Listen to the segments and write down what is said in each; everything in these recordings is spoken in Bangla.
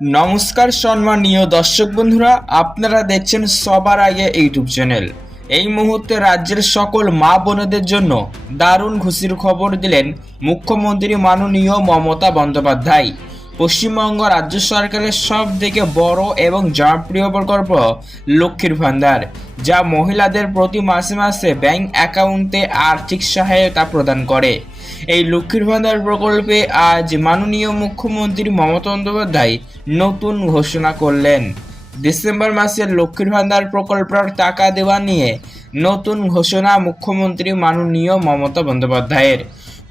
নমস্কার, সম্মানীয় দর্শক বন্ধুরা, আপনারা দেখছেন সবার আগে ইউটিউব চ্যানেল। এই মুহূর্তে রাজ্যের সকল মা বোনেদের জন্য দারুণ খুশির খবর দিলেন মুখ্যমন্ত্রী মাননীয় মমতা বন্দ্যোপাধ্যায়। পশ্চিমবঙ্গ রাজ্য সরকারের সব থেকে বড় এবং জনপ্রিয় প্রকল্প লক্ষ্মীর ভান্ডার, যা মহিলাদের প্রতি মাসে মাসে ব্যাংক অ্যাকাউন্টে আর্থিক সহায়তা প্রদান করে। এই লক্ষ্মীর ভান্ডার প্রকল্পে আজ মাননীয় মুখ্যমন্ত্রী মমতা বন্দ্যোপাধ্যায় নতুন ঘোষণা করলেন। ডিসেম্বর মাসের লক্ষ্মীর ভান্ডার প্রকল্পের টাকা দেওয়া নিয়ে নতুন ঘোষণা মুখ্যমন্ত্রী মাননীয় মমতা বন্দ্যোপাধ্যায়ের।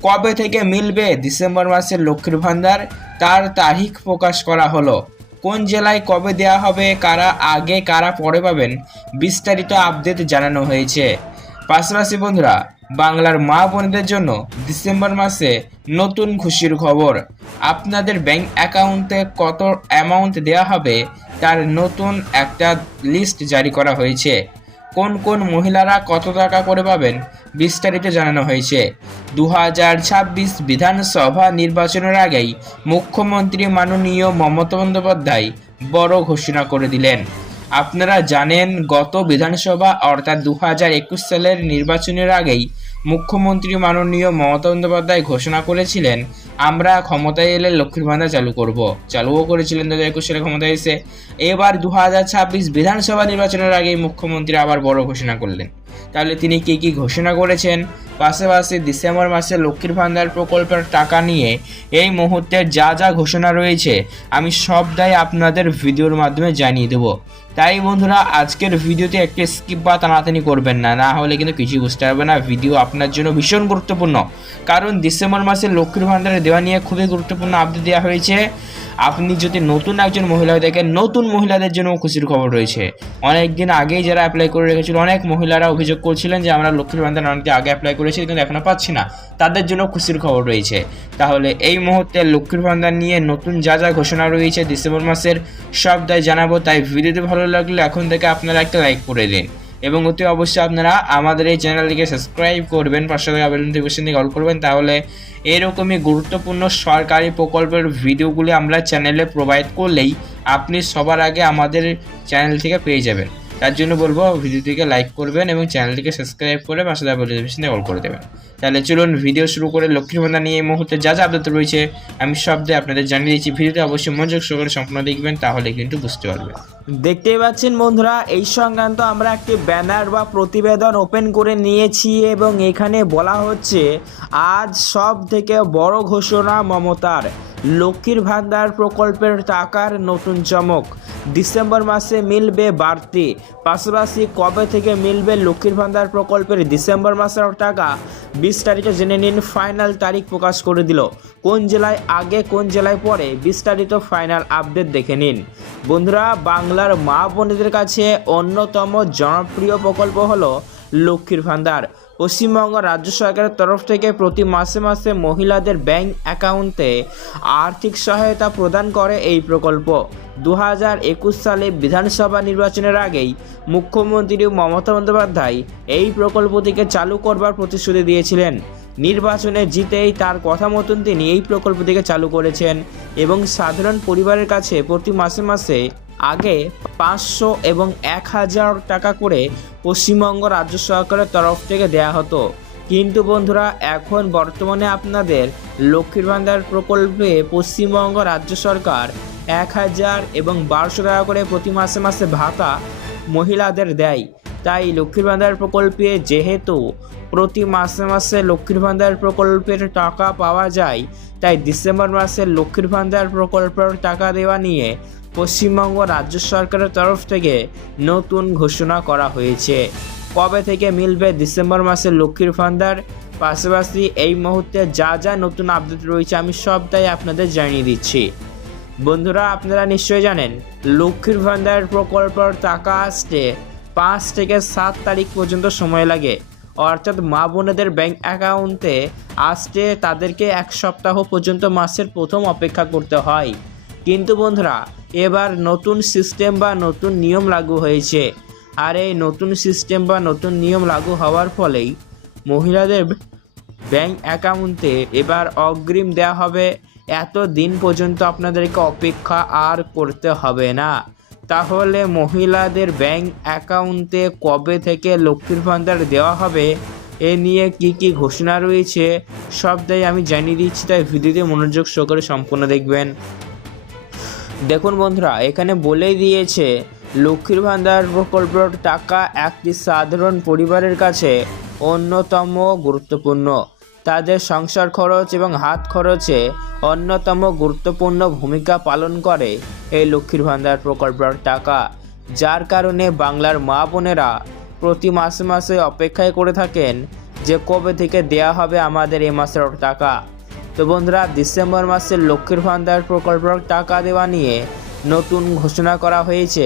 কবে থেকে মিলবে ডিসেম্বর মাসের লক্ষ্মীর ভান্ডার? তার তারিখ প্রকাশ করা হলো। কোন জেলায় কবে দেওয়া হবে? কারা আগে, কারা পরে পাবেন? বিস্তারিত আপডেট জানানো হয়েছে। পাশাপাশি বন্ধুরা বাংলার মা বোনদের জন্য ডিসেম্বর মাসে নতুন খুশির খবর। আপনাদের ব্যাংক অ্যাকাউন্টে কত অ্যামাউন্ট দেওয়া হবে তার নতুন একটা লিস্ট জারি করা হয়েছে। কোন কোন মহিলারা কত টাকা করে পাবেন বিস্তারিত জানানো হয়েছে। দু হাজার ছাব্বিশ বিধানসভা নির্বাচনের আগেই মুখ্যমন্ত্রী মাননীয় মমতা বন্দ্যোপাধ্যায় বড় ঘোষণা করে দিলেন। আপনারা জানেন, গত বিধানসভা অর্থাৎ দু একুশ সালের নির্বাচনের আগেই মুখ্যমন্ত্রী মাননীয় মমতা বন্দ্যোপাধ্যায় ঘোষণা করেছিলেন, আমরা ক্ষমতায় এলে লক্ষ্মীর ভান্ডার চালু করব। চালুও করেছিলেন দু হাজার একুশ সালে ক্ষমতায় এসে। এবার দু হাজার ছাব্বিশ বিধানসভা নির্বাচনের আগেই মুখ্যমন্ত্রী আবার বড় ঘোষণা করলেন। তাহলে তিনি কি কি ঘোষণা করেছেন? পাশাপাশি ডিসেম্বর মাসে লক্ষ্মীর ভান্ডার প্রকল্পের টাকা নিয়ে এই মুহূর্তে যা যা ঘোষণা রয়েছে, আমি সবটাই আপনাদের ভিডিওর মাধ্যমে জানিয়ে দেবো। তাই বন্ধুরা, আজকের ভিডিওতে একটা স্কিপ বা তাড়াতাড়ি করবেন না। না হলে কিন্তু কিছুই বুঝতে পারবে না। ভিডিও আপনার জন্য ভীষণ গুরুত্বপূর্ণ। কারণ ডিসেম্বর মাসে লক্ষ্মীর ভান্ডারে দেওয়া নিয়ে খুবই গুরুত্বপূর্ণ আপডেট দেওয়া হয়েছে। আপনি যদি নতুন একজন মহিলা থাকেন, নতুন মহিলাদের জন্য খুশির খবর রয়েছে। অনেক দিন আগেই যারা অ্যাপ্লাই করে রেখেছিল, অনেক মহিলারা অভিযোগ করছিলেন যে, আমরা লক্ষ্মীর ভান্ডার অনেক আগে অ্যাপ্লাই করেছি, কিন্তু এখনও পাচ্ছি না। তাদের জন্য খুশির খবর রয়েছে। তাহলে এই মুহূর্তে লক্ষ্মীর ভান্ডার নিয়ে নতুন যা যা ঘোষণা রয়েছে, ডিসেম্বর মাসের সব দায় জানাব। তাই ভিডিওটি ভালো লাগলে এখন থেকে আপনারা একটা লাইক করে দিন। এবং অতি অবশ্যই আপনারা আমাদের এই চ্যানেলটিকে সাবস্ক্রাইব করবেন, পাশে থাকা বেল নোটিফিকেশনটি কল করবেন, তাহলে এরকমই গুরুত্বপূর্ণ সরকারি প্রকল্পের ভিডিওগুলি আমরা চ্যানেলে প্রোভাইড করলেই আপনি সবার আগে আমাদের চ্যানেল থেকে পেয়ে যাবেন। তার জন্য বলব, ভিডিওটিকে লাইক করবেন এবং চ্যানেলটিকে সাবস্ক্রাইব করে পাশে দিয়ে কল করে দেবেন। তাহলে চলুন ভিডিও শুরু করে লক্ষ্মী ভান্ডার নিয়ে এই মুহূর্তে যা যা আপডেট রয়েছে, আমি শব্দে আপনাদের জানিয়ে দিচ্ছি। ভিডিওতে অবশ্যই মনোযোগ সহকারে সম্পূর্ণ দেখবেন, তাহলে কিন্তু বুঝতে পারবেন। দেখতেই পাচ্ছেন বন্ধুরা, এই সংক্রান্ত আমরা একটি ব্যানার বা প্রতিবেদন ওপেন করে নিয়েছি এবং এখানে বলা হচ্ছে, আজ সব থেকে বড় ঘোষণা মমতার। লক্ষ্মীর ভান্ডার প্রকল্পের টাকার নতুন চমক। ডিসেম্বর মাসে মিলবে বাড়তি। পাশাপাশি কবে থেকে মিলবে লক্ষ্মীর ভান্ডার প্রকল্পের ডিসেম্বর মাসের টাকা, বিশ তারিখে জেনে নিন, ফাইনাল তারিখ প্রকাশ করে দিল। কোন জেলায় আগে, কোন জেলায় পরে, বিস্তারিত ফাইনাল আপডেট দেখে নিন। বন্ধুরা, বাংলার মা বোনেদের কাছে অন্যতম জনপ্রিয় প্রকল্প হলো লক্ষ্মীর ভান্ডার। পশ্চিমবঙ্গ রাজ্য সরকারের তরফ থেকে প্রতি মাসে মাসে মহিলাদের ব্যাংক অ্যাকাউন্টে আর্থিক সহায়তা প্রদান করে এই প্রকল্প। দু হাজার একুশ সালে বিধানসভা নির্বাচনের আগেই মুখ্যমন্ত্রী মমতা বন্দ্যোপাধ্যায় এই প্রকল্পটিকে চালু করবার প্রতিশ্রুতি দিয়েছিলেন। নির্বাচনে জিতেই তার কথা মতন তিনি এই প্রকল্পটিকে চালু করেছেন এবং সাধারণ পরিবারের কাছে প্রতি মাসে মাসে আগে পাঁচশো এবং এক হাজার টাকা করে পশ্চিমবঙ্গ রাজ্য সরকারের তরফ থেকে দেয়া হতো। কিন্তু বন্ধুরা, এখন বর্তমানে আপনাদের লক্ষ্মীর ভান্ডার প্রকল্পে পশ্চিমবঙ্গ রাজ্য সরকার এক হাজার এবং বারোশো টাকা করে প্রতি মাসে মাসে ভাতা মহিলাদের দেয়। তাই লক্ষ্মীর ভান্ডার প্রকল্পে যেহেতু প্রতি মাসে মাসে লক্ষ্মীর ভান্ডার প্রকল্পের টাকা পাওয়া যায়, তাই ডিসেম্বর মাসে লক্ষ্মীর ভান্ডার প্রকল্পের টাকা দেওয়া নিয়ে পশ্চিমবঙ্গ রাজ্য সরকারের তরফ থেকে নতুন ঘোষণা করা হয়েছে। কবে থেকে মিলবে ডিসেম্বর মাসে লক্ষ্মীর ভান্ডার? পাশাপাশি এই মুহূর্তে যা যা নতুন আপডেট রয়েছে, আমি সবটাই আপনাদের জানিয়ে দিচ্ছি। বন্ধুরা, আপনারা নিশ্চয়ই জানেন, লক্ষ্মীর ভান্ডার প্রকল্পের টাকা আসতে পাঁচ থেকে সাত তারিখ পর্যন্ত সময় লাগে। অর্থাৎ মা বোনেদের ব্যাংক অ্যাকাউন্টে আসতে তাদেরকে এক সপ্তাহ পর্যন্ত মাসের প্রথম অপেক্ষা করতে হয়। কিন্তু বন্ধুরা এবার নতুন সিস্টেম বা নতুন নিয়ম লাগু হয়েছে। আর এই নতুন সিস্টেম বা নতুন নিয়ম লাগু হওয়ার ফলেই মহিলাদের ব্যাংক অ্যাকাউন্টে এবার অগ্রিম দেওয়া হবে। এত দিন পর্যন্ত আপনাদেরকে অপেক্ষা আর করতে হবে না। তাহলে মহিলাদের ব্যাংক অ্যাকাউন্টে কবে থেকে লক্ষ্মীর ভান্ডার দেওয়া হবে, এ নিয়ে কি কি ঘোষণা রয়েছে, সবটাই আমি জানিয়ে দিচ্ছি। তাই ভিডিওতে মনোযোগ সহকারে সম্পূর্ণ দেখবেন। দেখুন বন্ধুরা, এখানে বলেই দিয়েছে, লক্ষ্মীর ভান্ডার প্রকল্পের টাকা একটি সাধারণ পরিবারের কাছে অন্যতম গুরুত্বপূর্ণ। তাদের সংসার খরচ এবং হাত খরচে অন্যতম গুরুত্বপূর্ণ ভূমিকা পালন করে এই লক্ষ্মীর ভান্ডার প্রকল্পের টাকা। যার কারণে বাংলার মা বোনেরা প্রতি মাসে মাসে অপেক্ষায় করে থাকেন যে কবে থেকে দেয়া হবে আমাদের এই মাসের টাকা। তো বন্ধুরা, ডিসেম্বর মাসের লক্ষ্মীর ভান্ডার প্রকল্পের টাকা দেওয়া নিয়ে নতুন ঘোষণা করা হয়েছে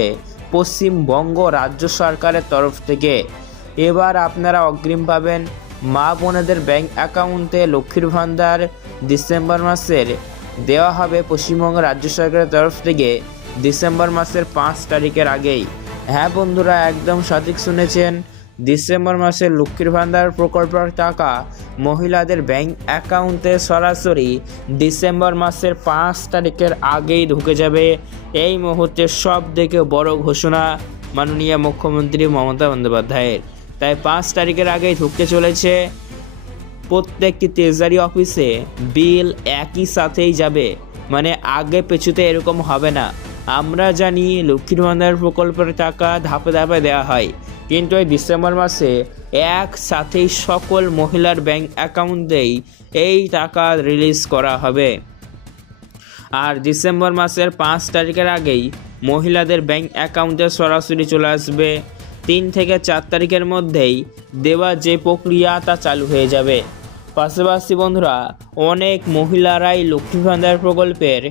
পশ্চিমবঙ্গ রাজ্য সরকারের তরফ থেকে। এবার আপনারা অগ্রিম পাবেন মা বোনেদের ব্যাংক অ্যাকাউন্টে লক্ষ্মীর ভান্ডার ডিসেম্বর মাসের দেওয়া হবে পশ্চিমবঙ্গ রাজ্য সরকারের তরফ থেকে ডিসেম্বর মাসের পাঁচ তারিখের আগেই। হ্যাঁ বন্ধুরা, একদম সঠিক শুনেছেন। ডিসেম্বর মাসে লক্ষ্মীর ভান্ডার প্রকল্পের টাকা মহিলাদের ব্যাংক অ্যাকাউন্টে সরাসরি ডিসেম্বর মাসের পাঁচ তারিখের আগেই ঢুকে যাবে। এই মুহূর্তে সব থেকে বড় ঘোষণা মাননীয় মুখ্যমন্ত্রী মমতা বন্দ্যোপাধ্যায়ের। তাই পাঁচ তারিখের আগেই ঢুকতে চলেছে। প্রত্যেকটি ট্রেজারি অফিসে বিল একই সাথেই যাবে। মানে আগে পেছুতে এরকম হবে না। আমরা জানি লক্ষ্মীর ভান্ডার প্রকল্পের টাকা ধাপে ধাপে দেওয়া হয়। কিন্তু এই ডিসেম্বর মাসে একসাথেই সকল মহিলার ব্যাংক অ্যাকাউন্টেই এই টাকা রিলিজ করা হবে। আর ডিসেম্বর মাসের পাঁচ তারিখের আগেই মহিলাদের ব্যাংক অ্যাকাউন্টে সরাসরি চলে আসবে। তিন থেকে চার তারিখের মধ্যেই দেওয়া যে প্রক্রিয়া তা চালু হয়ে যাবে। পাশাপাশি বন্ধুরা, অনেক মহিলারাই লক্ষ্মী ভান্ডার প্রকল্পের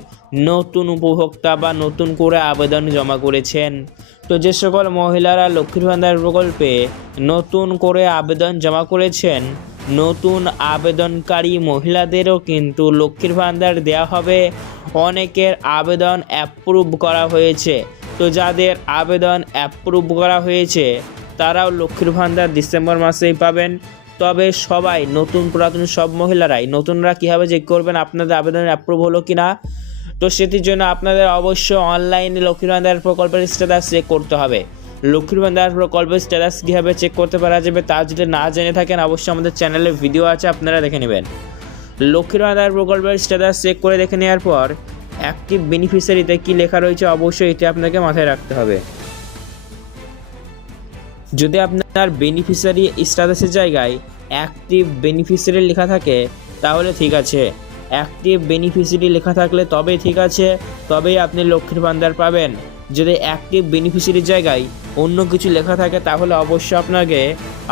নতুন উপভোক্তা বা নতুন করে আবেদন জমা করেছেন। তো যে সকল মহিলারা লক্ষ্মীর ভান্ডার প্রকল্পে নতুন করে আবেদন জমা করেছেন, নতুন আবেদনকারী মহিলাদেরও কিন্তু লক্ষ্মীর ভান্ডার দেওয়া হবে। অনেকের আবেদন অ্যাপ্রুভ করা হয়েছে। তো যাদের আবেদন অ্যাপ্রুভ করা হয়েছে, তারাও লক্ষ্মীর ভান্ডার ডিসেম্বর মাসেই পাবেন। তবে সবাই, নতুন পুরাতন সব মহিলারাই, নতুনরা কীভাবে চেক করবেন আপনাদের আবেদন অ্যাপ্রুভ হলো কি না তো সেটির জন্য আপনাদের অবশ্যই অনলাইনে লক্ষ্মীর ভান্ডার প্রকল্পের স্ট্যাটাস চেক করতে হবে। লক্ষ্মীর ভান্ডার প্রকল্পের স্ট্যাটাস কীভাবে চেক করতে পারা যাবে তা যদি না জেনে থাকেন, অবশ্যই আমাদের চ্যানেলে ভিডিও আছে, আপনারা দেখে নেবেন। লক্ষ্মীর ভান্ডার প্রকল্পের স্ট্যাটাস চেক করে দেখে নেওয়ার পর অ্যাক্টিভ বেনিফিশিয়ারিতে কী লেখা রয়েছে অবশ্যই এটি আপনাকে মাথায় রাখতে হবে। যদি আপনার বেনিফিশিয়ারি স্ট্যাটাসের জায়গায় অ্যাক্টিভ বেনিফিশিয়ারি লেখা থাকে, তাহলে ঠিক আছে। অ্যাক্টিভ বেনিফিশিয়ারি লেখা থাকলে তবেই ঠিক আছে, তবেই আপনি লক্ষ্মীর ভান্ডার পাবেন। যদি অ্যাক্টিভ বেনিফিশিয়ারির জায়গায় অন্য কিছু লেখা থাকে তাহলে অবশ্যই আপনাকে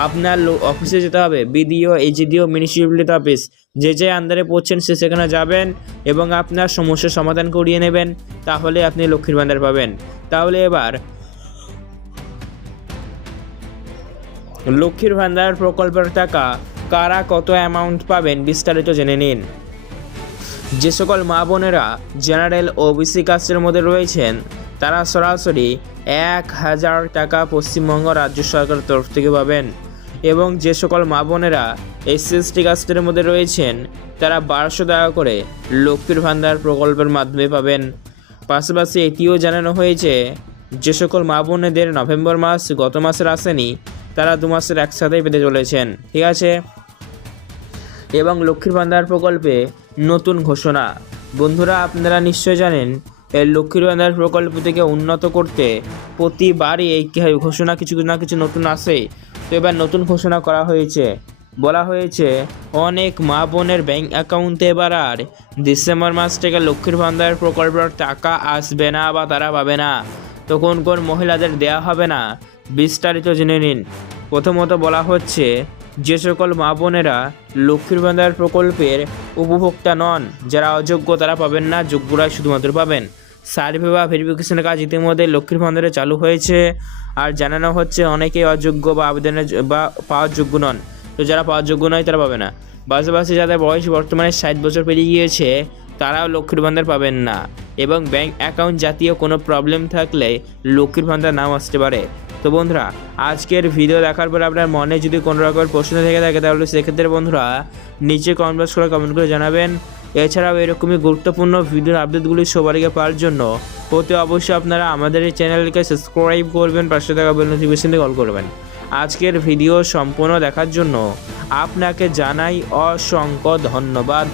আপনার অফিসে যেতে হবে, বিডিও, এজিডিও মিউনিসিপ্যালিটি অফিস যে যে আন্ডারে পড়ছেন সে সেখানে যাবেন এবং আপনার সমস্যার সমাধান করিয়ে নেবেন, তাহলে আপনি লক্ষ্মীর ভান্ডার পাবেন। তাহলে এবার লক্ষ্মীর ভান্ডার প্রকল্পের টাকা কারা কত অ্যামাউন্ট পাবেন বিস্তারিত জেনে নিন। যে সকল মা বোনেরা জেনারেল ও বিসি কাস্টের মধ্যে রয়েছেন, তারা সরাসরি এক হাজার টাকা পশ্চিমবঙ্গ রাজ্য সরকারের তরফ থেকে পাবেন। এবং যে সকল মা বোনেরা এসসি এসটি কাস্টের মধ্যে রয়েছেন, তারা বারোশো টাকা করে লক্ষ্মীর ভান্ডার প্রকল্পের মাধ্যমে পাবেন। পাশাপাশি এটিও জানানো হয়েছে, যে সকল মা বোনেদের নভেম্বর মাস গত মাসের আসেনি, তারা দু মাসের একসাথেই পেতে চলেছেন। ঠিক আছে? এবং লক্ষ্মীর ভান্ডার প্রকল্পে নতুন ঘোষণা। বন্ধুরা, আপনারা নিশ্চয় জানেন এই লক্ষ্মীর ভান্ডার প্রকল্প থেকে উন্নত করতে প্রতিবারই এই ঘোষণা কিছু না কিছু নতুন আসে তো এবার নতুন ঘোষণা করা হয়েছে। বলা হয়েছে, অনেক মা বোনের ব্যাংক অ্যাকাউন্টে এবার আর ডিসেম্বর মাস থেকে লক্ষ্মীর ভান্ডার প্রকল্পের টাকা আসবে না বা তারা পাবে না। তো কোন কোন মহিলাদের দেয়া হবে না, বিস্তারিত জেনে নিন। প্রথমত বলা হচ্ছে যে সকল মা বোনেরা লক্ষ্মীর ভান্ডার প্রকল্পের উপভোক্তা নন, যারা অযোগ্য তারা পাবেন না, যোগ্যরাই শুধুমাত্র পাবেন। সার্ভে বা ভেরিফিকেশনের কাজ ইতিমধ্যে লক্ষ্মীর ভান্ডারে চালু হয়েছে। আর জানানো হচ্ছে, অনেকেই অযোগ্য বা আবেদনের বা পাওয়ার যোগ্য নন। তো যারা পাওয়ার যোগ্য নয়, তারা পাবে না। পাশাপাশি যাদের বয়স বর্তমানে ষাট বছর পেরিয়ে গিয়েছে, তারাও লক্ষ্মীর ভান্ডার পাবেন না। এবং ব্যাংক অ্যাকাউন্ট জাতীয় কোনো প্রবলেম থাকলে লক্ষ্মীর ভান্ডার নাও আসতে পারে। তো বন্ধুরা, আজকের ভিডিও দেখার পর আপনার মনে যদি কোনো রকমের প্রশ্ন থেকে থাকে, তাহলে সেক্ষেত্রে বন্ধুরা নিচে কমেন্ট বক্স করে কমেন্ট করে জানাবেন। এছাড়াও এরকমই গুরুত্বপূর্ণ ভিডিওর আপডেটগুলি সবার আগে পাওয়ার জন্য প্রতি অবশ্যই আপনারা আমাদের এই চ্যানেলকে সাবস্ক্রাইব করবেন, পাশে থাকা বেল নোটিফিকেশনে কল করবেন। আজকের ভিডিও সম্পূর্ণ দেখার জন্য আপনাকে জানাই অসংখ্য ধন্যবাদ।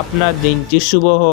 আপনার দিনটি শুভ হোক।